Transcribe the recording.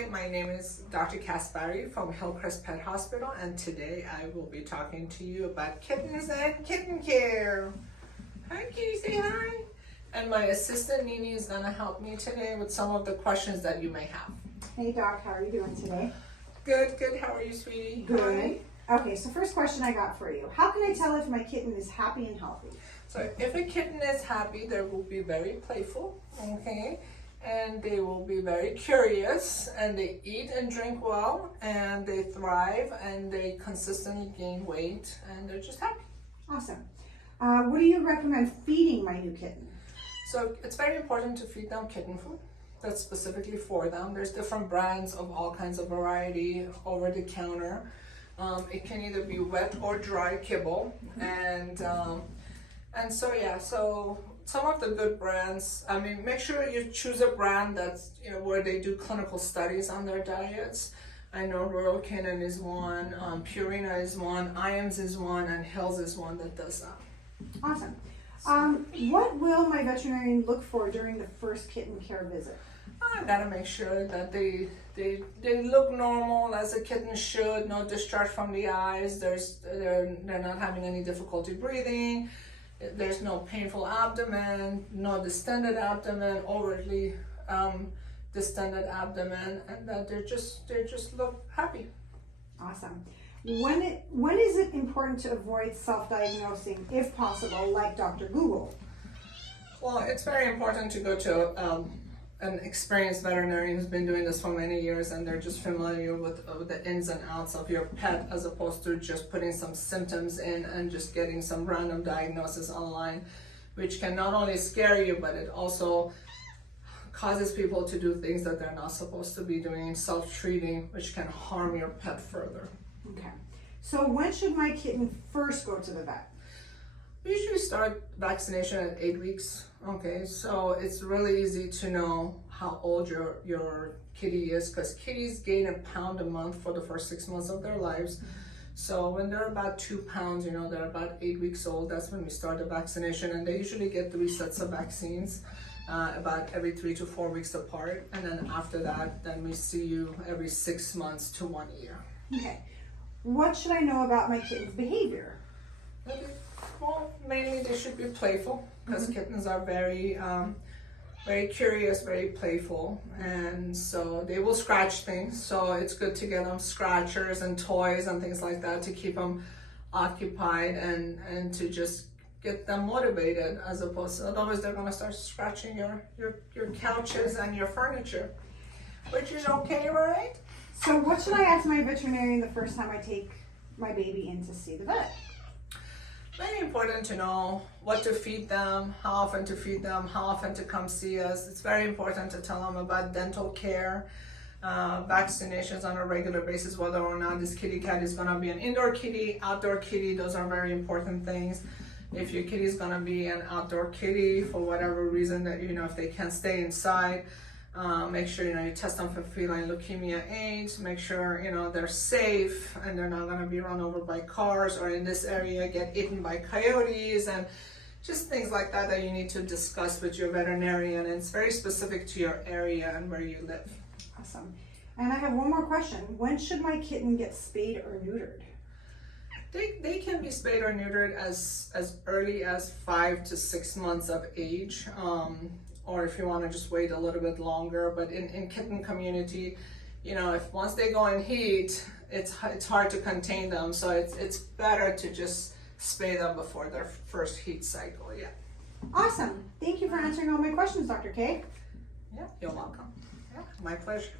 Hi, my name is Dr. Kaspari from Hillcrest Pet Hospital, and today I will be talking to you about kittens and kitten care. Hi, kitty, say hi. And my assistant Nini is going to help me today with some of the questions that you may have. Hey Doc, how are you doing today? Good, good. How are you, sweetie? Good. Okay, so first question I got for you. How can I tell if my kitten is happy and healthy? So if a kitten is happy, they will be very playful, okay? And they will be very curious, and they eat and drink well, and they thrive, and they consistently gain weight, and they're just happy. Awesome. What do you recommend feeding my new kitten? So it's very important to feed them kitten food that's specifically for them. There's different brands of all kinds of variety over the counter. It can either be wet or dry kibble, and so yeah, so some of the good brands, I mean, make sure you choose a brand that's, where they do clinical studies on their diets. I know Royal Canin is one, Purina is one, Iams is one, and Hills is one that does that. Awesome. What will my veterinarian look for during the first kitten care visit? I gotta make sure that they look normal as a kitten should, no discharge from the eyes, they're not having any difficulty breathing, there's no painful abdomen, no distended abdomen, overtly distended abdomen, and that they just look happy. Awesome. When is it important to avoid self-diagnosing, if possible, like Dr. Google? Well, it's very important to go to an experienced veterinarian who's been doing this for many years, and they're just familiar with the ins and outs of your pet, as opposed to just putting some symptoms in and just getting some random diagnosis online, which can not only scare you, but it also causes people to do things that they're not supposed to be doing, self-treating, which can harm your pet further. Okay. So when should my kitten first go to the vet? We usually start vaccination at 8 weeks. Okay, so it's really easy to know how old your kitty is, because kitties gain a pound a month for the first 6 months of their lives. So when they're about 2 pounds, they're about 8 weeks old, that's when we start the vaccination, and they usually get 3 sets of vaccines about every 3 to 4 weeks apart. And then after that, then we see you every 6 months to 1 year. Okay. What should I know about my kitten's behavior? Well, mainly they should be playful, because kittens are very curious, very playful, and so they will scratch things. So it's good to get them scratchers and toys and things like that to keep them occupied and to just get them motivated, as opposed to, otherwise they're going to start scratching your couches and your furniture, which is okay, right? So what should I ask my veterinarian the first time I take my baby in to see the vet? Very important to know what to feed them, how often to feed them, how often to come see us. It's very important to tell them about dental care, vaccinations on a regular basis, whether or not this kitty cat is going to be an indoor kitty, outdoor kitty. Those are very important things. If your kitty is going to be an outdoor kitty for whatever reason, that if they can't stay inside, make sure you test them for feline leukemia, AIDS. Make sure they're safe and they're not going to be run over by cars, or in this area get eaten by coyotes, and just things like that that you need to discuss with your veterinarian. And it's very specific to your area and where you live. Awesome. And I have one more question. When should my kitten get spayed or neutered? They can be spayed or neutered as early as 5 to 6 months of age. Or if you want to just wait a little bit longer. But in kitten community, if once they go in heat, it's hard to contain them. So it's better to just spay them before their first heat cycle. Yeah. Awesome. Thank you for answering all my questions, Dr. K. Yeah, you're welcome. Yeah, my pleasure.